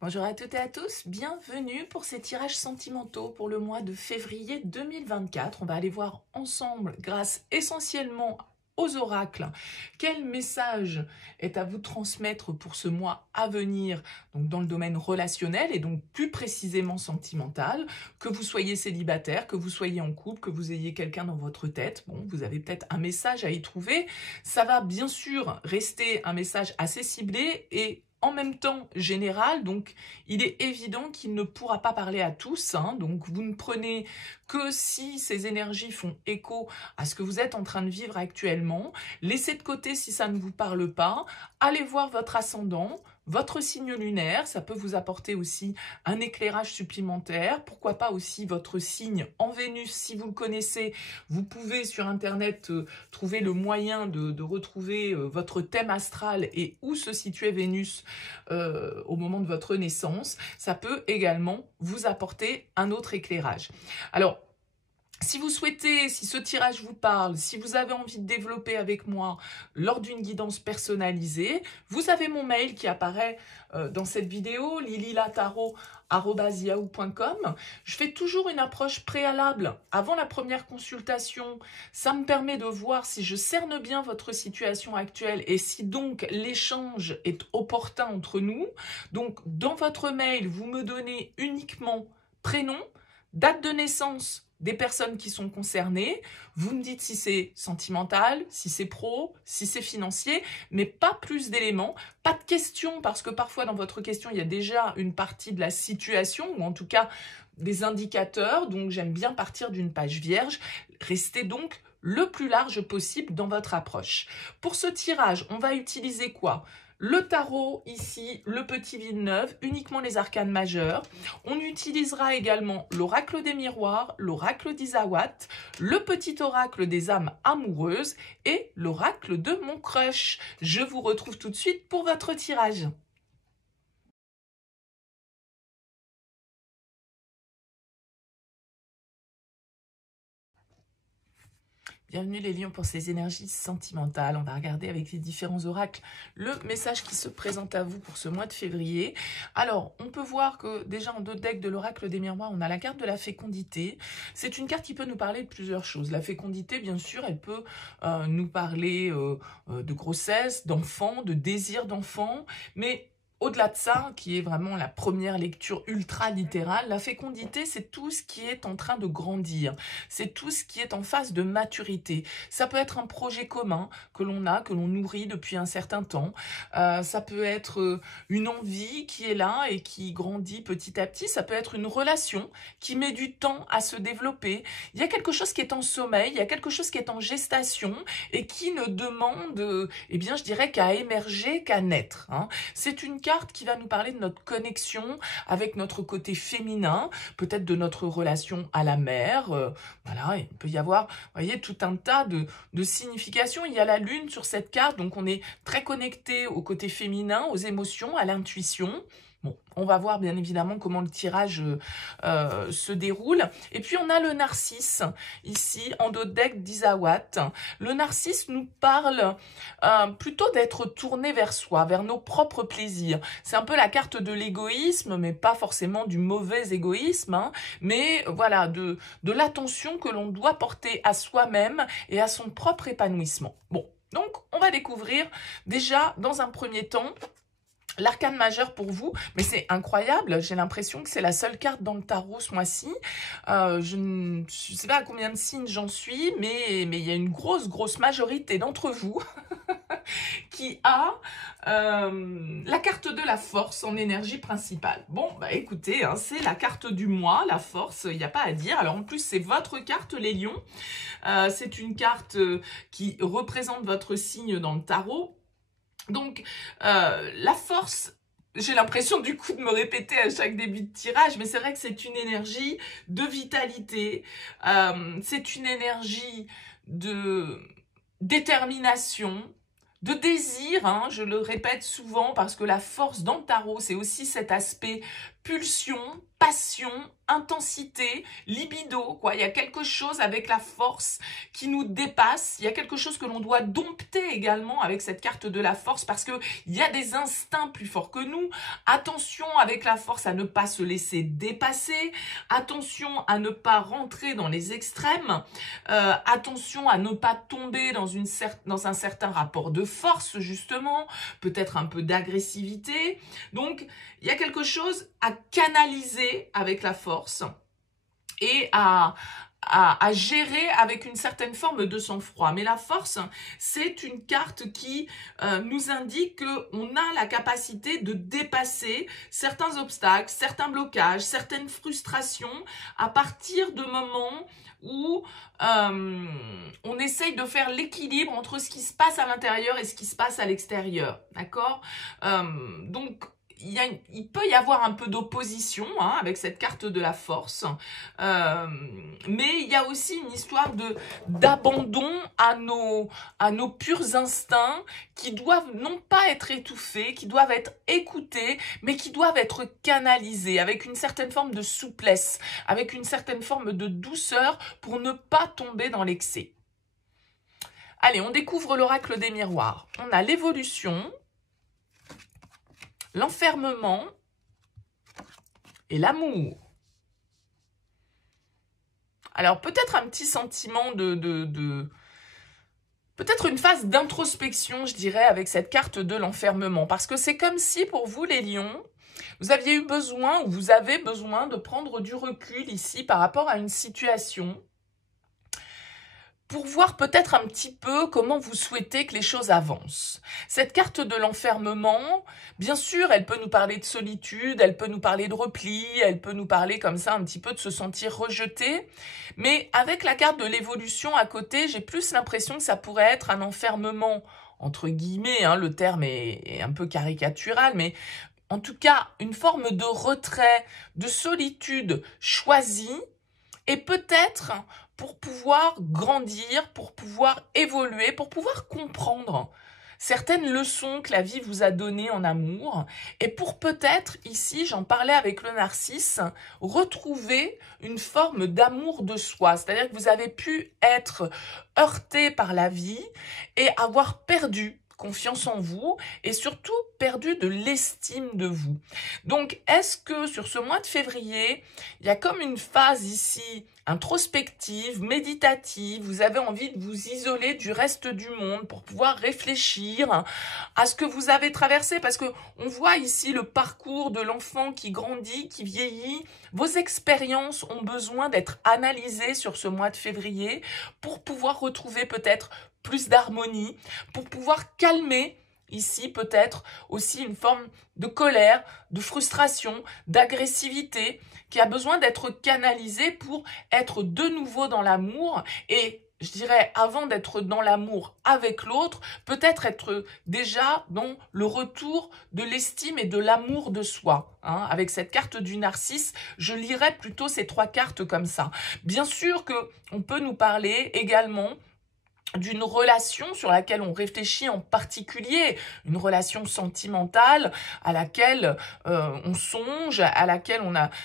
Bonjour à toutes et à tous, bienvenue pour ces tirages sentimentaux pour le mois de février 2024. On va aller voir ensemble, grâce essentiellement aux oracles, quel message est à vous transmettre pour ce mois à venir, donc dans le domaine relationnel et donc plus précisément sentimental, que vous soyez célibataire, que vous soyez en couple, que vous ayez quelqu'un dans votre tête. Bon, vous avez peut-être un message à y trouver. Ça va bien sûr rester un message assez ciblé et en même temps général, donc il est évident qu'il ne pourra pas parler à tous, hein, donc vous ne prenez que si ces énergies font écho à ce que vous êtes en train de vivre actuellement. Laissez de côté si ça ne vous parle pas, allez voir votre ascendant, votre signe lunaire, ça peut vous apporter aussi un éclairage supplémentaire, pourquoi pas aussi votre signe en Vénus, si vous le connaissez, vous pouvez sur internet trouver le moyen de retrouver votre thème astral et où se situait Vénus au moment de votre naissance. Ça peut également vous apporter un autre éclairage. Alors, si vous souhaitez, si ce tirage vous parle, si vous avez envie de développer avec moi lors d'une guidance personnalisée, vous avez mon mail qui apparaît dans cette vidéo, lililataro@yahoo.com. Je fais toujours une approche préalable avant la première consultation. Ça me permet de voir si je cerne bien votre situation actuelle et si donc l'échange est opportun entre nous. Donc, dans votre mail, vous me donnez uniquement prénom, date de naissance des personnes qui sont concernées, vous me dites si c'est sentimental, si c'est pro, si c'est financier, mais pas plus d'éléments, pas de questions, parce que parfois dans votre question, il y a déjà une partie de la situation, ou en tout cas des indicateurs, donc j'aime bien partir d'une page vierge. Restez donc le plus large possible dans votre approche. Pour ce tirage, on va utiliser quoi ? Le tarot, ici, le petit Villeneuve, uniquement les arcanes majeures. On utilisera également l'oracle des miroirs, l'oracle d'Isawat, le petit oracle des âmes amoureuses et l'oracle de mon crush. Je vous retrouve tout de suite pour votre tirage. Bienvenue les lions pour ces énergies sentimentales. On va regarder avec les différents oracles le message qui se présente à vous pour ce mois de février. Alors, on peut voir que déjà en dos de deck de l'oracle des miroirs, on a la carte de la fécondité. C'est une carte qui peut nous parler de plusieurs choses. La fécondité, bien sûr, elle peut nous parler de grossesse, d'enfant, de désir d'enfant, mais au-delà de ça, qui est vraiment la première lecture ultra littérale, la fécondité, c'est tout ce qui est en train de grandir. C'est tout ce qui est en phase de maturité. Ça peut être un projet commun que l'on a, que l'on nourrit depuis un certain temps. Ça peut être une envie qui est là et qui grandit petit à petit. Ça peut être une relation qui met du temps à se développer. Il y a quelque chose qui est en sommeil, il y a quelque chose qui est en gestation et qui ne demande, eh bien, je dirais, qu'à émerger, qu'à naître, hein. C'est une carte qui va nous parler de notre connexion avec notre côté féminin, peut-être de notre relation à la mère. Voilà, il peut y avoir, vous voyez, tout un tas de significations. Il y a la lune sur cette carte, donc on est très connecté au côté féminin, aux émotions, à l'intuition. Bon, on va voir bien évidemment comment le tirage se déroule. Et puis on a le narcisse, ici, en dos de deck d'Isawat. Le narcisse nous parle plutôt d'être tourné vers soi, vers nos propres plaisirs. C'est un peu la carte de l'égoïsme, mais pas forcément du mauvais égoïsme, hein, mais voilà, de l'attention que l'on doit porter à soi-même et à son propre épanouissement. Bon, donc on va découvrir déjà dans un premier temps l'arcane majeur pour vous, mais c'est incroyable, j'ai l'impression que c'est la seule carte dans le tarot ce mois-ci. Je ne sais pas à combien de signes j'en suis, mais il y a une grosse majorité d'entre vous qui a la carte de la force en énergie principale. Bon, bah écoutez, hein, c'est la carte du mois, la force, il n'y a pas à dire. Alors en plus, c'est votre carte, les lions. C'est une carte qui représente votre signe dans le tarot. Donc, la force, j'ai l'impression du coup de me répéter à chaque début de tirage, mais c'est vrai que c'est une énergie de vitalité, c'est une énergie de détermination, de désir, hein, je le répète souvent parce que la force dans le tarot, c'est aussi cet aspect pulsion, passion, intensité, libido, quoi. Il y a quelque chose avec la force qui nous dépasse. Il y a quelque chose que l'on doit dompter également avec cette carte de la force parce que il y a des instincts plus forts que nous. Attention avec la force à ne pas se laisser dépasser. Attention à ne pas rentrer dans les extrêmes. Attention à ne pas tomber dans un certain rapport de force, justement. Peut-être un peu d'agressivité. Donc, il y a quelque chose à canaliser avec la force et à gérer avec une certaine forme de sang-froid. Mais la force, c'est une carte qui nous indique qu'on a la capacité de dépasser certains obstacles, certains blocages, certaines frustrations à partir de moments où on essaye de faire l'équilibre entre ce qui se passe à l'intérieur et ce qui se passe à l'extérieur. D'accord? Donc, il peut y avoir un peu d'opposition avec cette carte de la force, mais il y a aussi une histoire d'abandon à nos purs instincts qui doivent non pas être étouffés, qui doivent être écoutés, mais qui doivent être canalisés avec une certaine forme de souplesse, avec une certaine forme de douceur pour ne pas tomber dans l'excès. Allez, on découvre l'oracle des miroirs. On a l'évolution, l'enfermement et l'amour. Alors, peut-être un petit sentiment peut-être une phase d'introspection, je dirais, avec cette carte de l'enfermement. Parce que c'est comme si, pour vous, les lions, vous aviez eu besoin ou vous avez besoin de prendre du recul ici par rapport à une situation pour voir peut-être un petit peu comment vous souhaitez que les choses avancent. Cette carte de l'enfermement, bien sûr, elle peut nous parler de solitude, elle peut nous parler de repli, elle peut nous parler comme ça un petit peu de se sentir rejeté, mais avec la carte de l'évolution à côté, j'ai plus l'impression que ça pourrait être un enfermement, entre guillemets, le terme est un peu caricatural, mais en tout cas, une forme de retrait, de solitude choisie, et peut-être pour pouvoir grandir, pour pouvoir évoluer, pour pouvoir comprendre certaines leçons que la vie vous a données en amour, et pour peut-être, ici, j'en parlais avec le narcisse, retrouver une forme d'amour de soi, c'est-à-dire que vous avez pu être heurté par la vie et avoir perdu confiance en vous et surtout perdu de l'estime de vous. Donc, est-ce que sur ce mois de février, il y a comme une phase ici introspective, méditative, vous avez envie de vous isoler du reste du monde pour pouvoir réfléchir à ce que vous avez traversé, parce que on voit ici le parcours de l'enfant qui grandit, qui vieillit. Vos expériences ont besoin d'être analysées sur ce mois de février pour pouvoir retrouver peut-être plus d'harmonie, pour pouvoir calmer ici peut-être aussi une forme de colère, de frustration, d'agressivité qui a besoin d'être canalisée pour être de nouveau dans l'amour et je dirais, avant d'être dans l'amour avec l'autre, peut-être être déjà dans le retour de l'estime et de l'amour de soi. Avec cette carte du narcisse, je lirais plutôt ces trois cartes comme ça. Bien sûr qu'on peut nous parler également d'une relation sur laquelle on réfléchit en particulier, une relation sentimentale à laquelle on songe,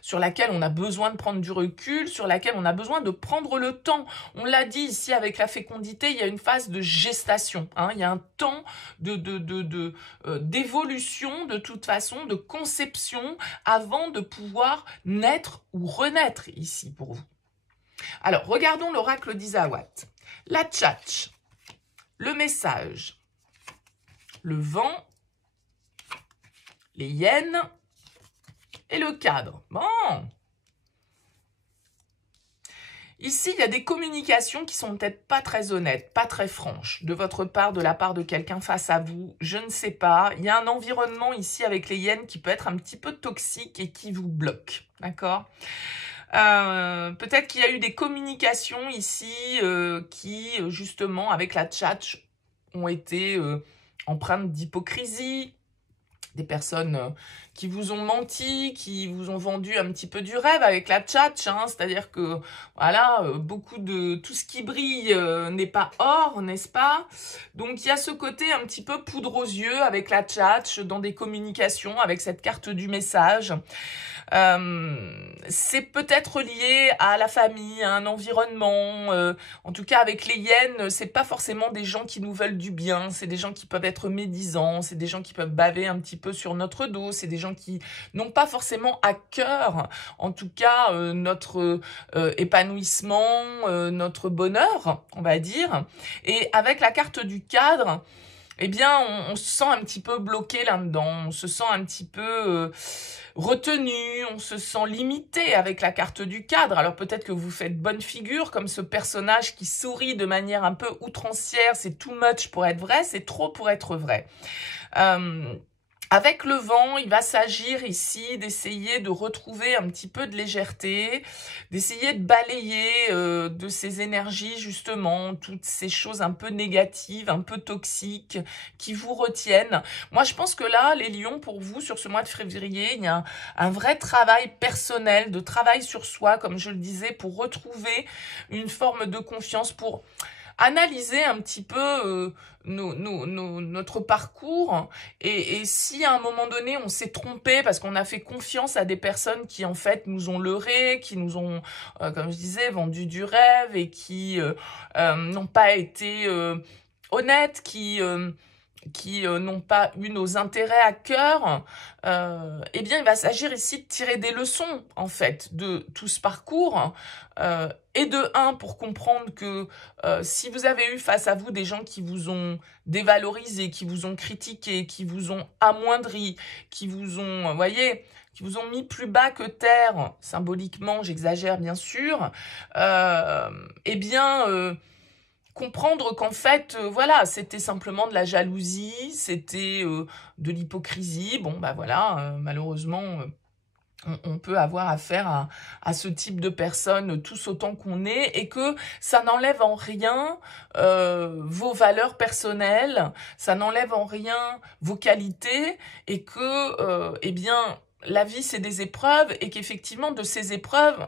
sur laquelle on a besoin de prendre du recul, sur laquelle on a besoin de prendre le temps. On l'a dit ici avec la fécondité, il y a une phase de gestation, il y a un temps d'évolution de toute façon, de conception avant de pouvoir naître ou renaître ici pour vous. Alors, regardons l'oracle d'Isawat. La tchatch, le message, le vent, les hyènes et le cadre. Bon. Ici, il y a des communications qui sont peut-être pas très honnêtes, pas très franches, de votre part, de la part de quelqu'un face à vous, je ne sais pas. Il y a un environnement ici avec les hyènes qui peut être un petit peu toxique et qui vous bloque, d'accord ? Peut-être qu'il y a eu des communications ici qui, justement, avec la tchatch, ont été empreintes d'hypocrisie, des personnes qui vous ont menti, qui vous ont vendu un petit peu du rêve avec la tchatche, hein, c'est-à-dire que, voilà, beaucoup de tout ce qui brille n'est pas or, n'est-ce pas? Donc, il y a ce côté un petit peu poudre aux yeux avec la tchatche, dans des communications, avec cette carte du message. C'est peut-être lié à la famille, à un environnement. En tout cas, avec les hyènes, c'est pas forcément des gens qui nous veulent du bien. C'est des gens qui peuvent être médisants. C'est des gens qui peuvent baver un petit peu sur notre dos. C'est des gens qui n'ont pas forcément à cœur, en tout cas, notre épanouissement, notre bonheur, on va dire. Et avec la carte du cadre, eh bien, on se sent un petit peu bloqué là-dedans, on se sent un petit peu retenu, on se sent limité avec la carte du cadre. Alors peut-être que vous faites bonne figure, comme ce personnage qui sourit de manière un peu outrancière, c'est too much pour être vrai, c'est trop pour être vrai. Avec le vent, il va s'agir ici d'essayer de retrouver un petit peu de légèreté, d'essayer de balayer de ces énergies justement, toutes ces choses un peu négatives, un peu toxiques, qui vous retiennent. Moi, je pense que là, les lions, pour vous, sur ce mois de février, il y a un vrai travail personnel, de travail sur soi, comme je le disais, pour retrouver une forme de confiance, pour analyser un petit peu notre parcours et si à un moment donné on s'est trompé parce qu'on a fait confiance à des personnes qui en fait nous ont leurrés, qui nous ont, comme je disais, vendu du rêve et qui n'ont pas été honnêtes, qui n'ont pas eu nos intérêts à cœur, eh bien, il va s'agir ici de tirer des leçons, en fait, de tout ce parcours. Et de un, pour comprendre que si vous avez eu face à vous des gens qui vous ont dévalorisé, qui vous ont critiqué, qui vous ont amoindri, qui vous ont, vous voyez, qui vous ont mis plus bas que terre, symboliquement, j'exagère bien sûr, eh bien... comprendre qu'en fait, voilà, c'était simplement de la jalousie, c'était de l'hypocrisie. Bon, bah voilà, malheureusement, on peut avoir affaire à ce type de personnes tous autant qu'on est et que ça n'enlève en rien vos valeurs personnelles, ça n'enlève en rien vos qualités et que, eh bien, la vie, c'est des épreuves et qu'effectivement, de ces épreuves,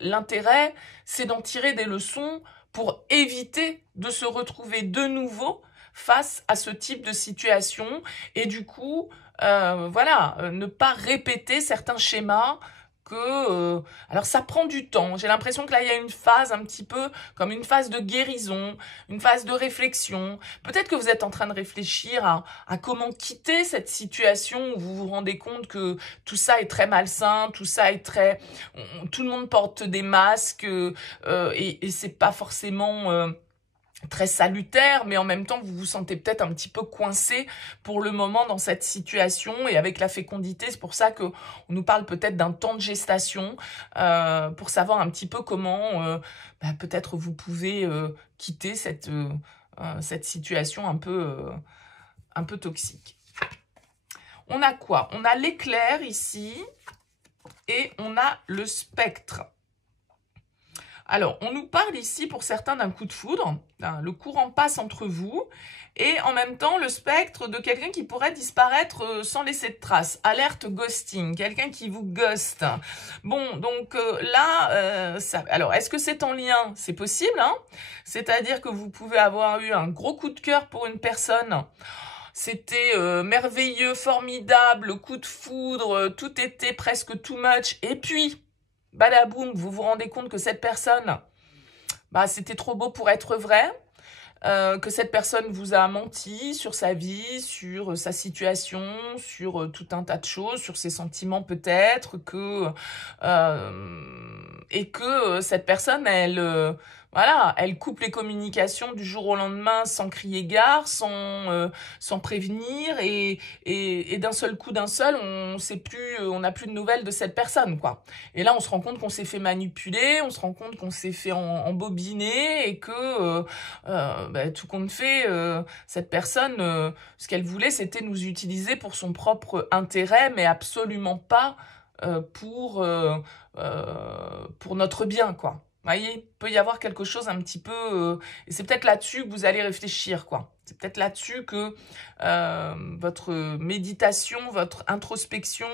l'intérêt, c'est d'en tirer des leçons pour éviter de se retrouver de nouveau face à ce type de situation et du coup, voilà, ne pas répéter certains schémas que... alors ça prend du temps, j'ai l'impression que là il y a une phase un petit peu comme une phase de guérison, une phase de réflexion. Peut-être que vous êtes en train de réfléchir à comment quitter cette situation où vous vous rendez compte que tout ça est très malsain, tout ça est très... tout le monde porte des masques et c'est pas forcément... très salutaire, mais en même temps, vous vous sentez peut-être un petit peu coincé pour le moment dans cette situation. Et avec la fécondité, c'est pour ça qu'on nous parle peut-être d'un temps de gestation pour savoir un petit peu comment peut-être vous pouvez quitter cette situation un peu toxique. On a quoi? On a l'éclair ici et on a le spectre. Alors, on nous parle ici pour certains d'un coup de foudre, le courant passe entre vous, et en même temps le spectre de quelqu'un qui pourrait disparaître sans laisser de traces. Alerte ghosting, quelqu'un qui vous ghost. Bon, donc là, alors est-ce que c'est en lien? C'est possible, hein? C'est-à-dire que vous pouvez avoir eu un gros coup de cœur pour une personne. C'était merveilleux, formidable, coup de foudre, tout était presque too much, et puis... badaboum, vous vous rendez compte que cette personne, c'était trop beau pour être vrai, que cette personne vous a menti sur sa vie, sur sa situation, sur tout un tas de choses, sur ses sentiments peut-être, et que cette personne, elle... voilà, elle coupe les communications du jour au lendemain sans crier gare, sans prévenir et d'un seul coup, on n'a plus de nouvelles de cette personne, quoi. Et là, on se rend compte qu'on s'est fait manipuler, on se rend compte qu'on s'est fait embobiner et que tout compte fait, cette personne, ce qu'elle voulait, c'était nous utiliser pour son propre intérêt, mais absolument pas pour notre bien, quoi. voyez, il peut y avoir quelque chose un petit peu... et c'est peut-être là-dessus que vous allez réfléchir, quoi. C'est peut-être là-dessus que votre méditation, votre introspection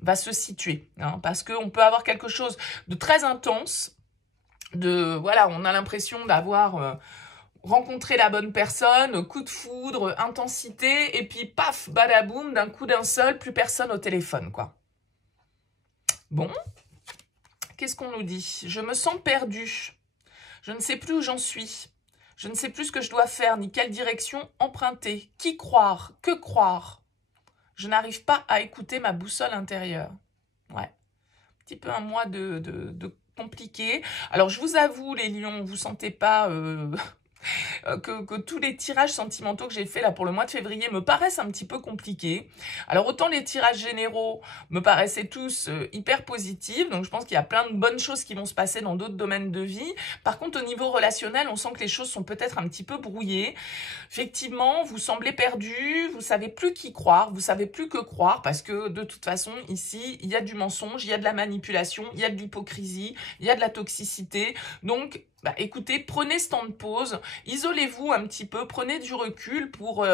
va se situer. Hein, parce qu'on peut avoir quelque chose de très intense, voilà, on a l'impression d'avoir... rencontrer la bonne personne, coup de foudre, intensité, et puis paf, badaboum, d'un coup d'un seul, plus personne au téléphone, quoi. Bon, qu'est-ce qu'on nous dit? Je me sens perdue. Je ne sais plus où j'en suis. Je ne sais plus ce que je dois faire, ni quelle direction emprunter. Qui croire? Que croire? Je n'arrive pas à écouter ma boussole intérieure. Ouais, un petit peu un mois de compliqué. Alors, je vous avoue, les lions, vous sentez pas... que tous les tirages sentimentaux que j'ai fait là pour le mois de février me paraissent un petit peu compliqués. Alors autant les tirages généraux me paraissaient tous hyper positifs, donc je pense qu'il y a plein de bonnes choses qui vont se passer dans d'autres domaines de vie. Par contre, au niveau relationnel, on sent que les choses sont peut-être un petit peu brouillées. Effectivement, vous semblez perdu, vous savez plus qui croire, vous savez plus que croire, parce que de toute façon, ici, il y a du mensonge, il y a de la manipulation, il y a de l'hypocrisie, il y a de la toxicité. Donc, écoutez, prenez ce temps de pause, isolez-vous un petit peu, prenez du recul pour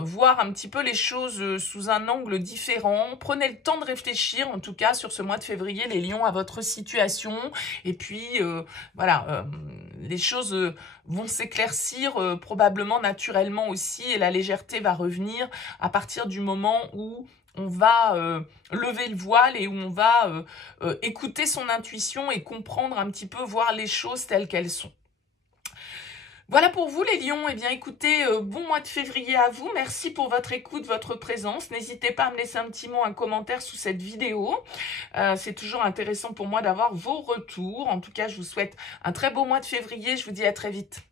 voir un petit peu les choses sous un angle différent. Prenez le temps de réfléchir, en tout cas, sur ce mois de février, les lions, à votre situation. Et puis, voilà, les choses vont s'éclaircir probablement naturellement aussi, et la légèreté va revenir à partir du moment où on va lever le voile et où on va écouter son intuition et comprendre un petit peu, voir les choses telles qu'elles sont. Voilà pour vous les lions. Eh bien écoutez, bon mois de février à vous. Merci pour votre écoute, votre présence. N'hésitez pas à me laisser un petit mot, un commentaire sous cette vidéo. C'est toujours intéressant pour moi d'avoir vos retours. En tout cas, je vous souhaite un très beau mois de février. Je vous dis à très vite.